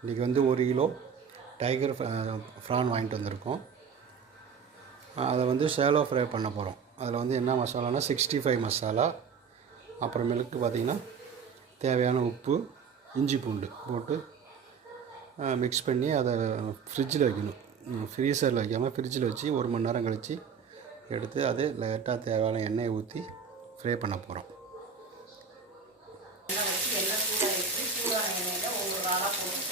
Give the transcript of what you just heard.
இன்றைக்கி வந்து 1 kilo tiger PRAN வாங்கிட்டு வந்திருக்கோம். அதை வந்து ஷாலோ ஃப்ரை பண்ண போகிறோம். அதில் வந்து என்ன மசாலானா 65 மசாலா, அப்புறமேலுக்கு பார்த்திங்கன்னா தேவையான உப்பு, இஞ்சி பூண்டு போட்டு மிக்ஸ் பண்ணி அதை ஃப்ரிட்ஜில் வைக்கணும். ஃப்ரீசரில் வைக்காமல் ஃப்ரிட்ஜில் வச்சு 1 மணி நேரம் கழித்து எடுத்து அது லைட்டாக தேவையான எண்ணெயை ஊற்றி ஃப்ரை பண்ண போகிறோம். எண்ணெய் சூடாக வச்சு சூடான எண்ணெயில் ஒவ்வொரு வாராக போட்டு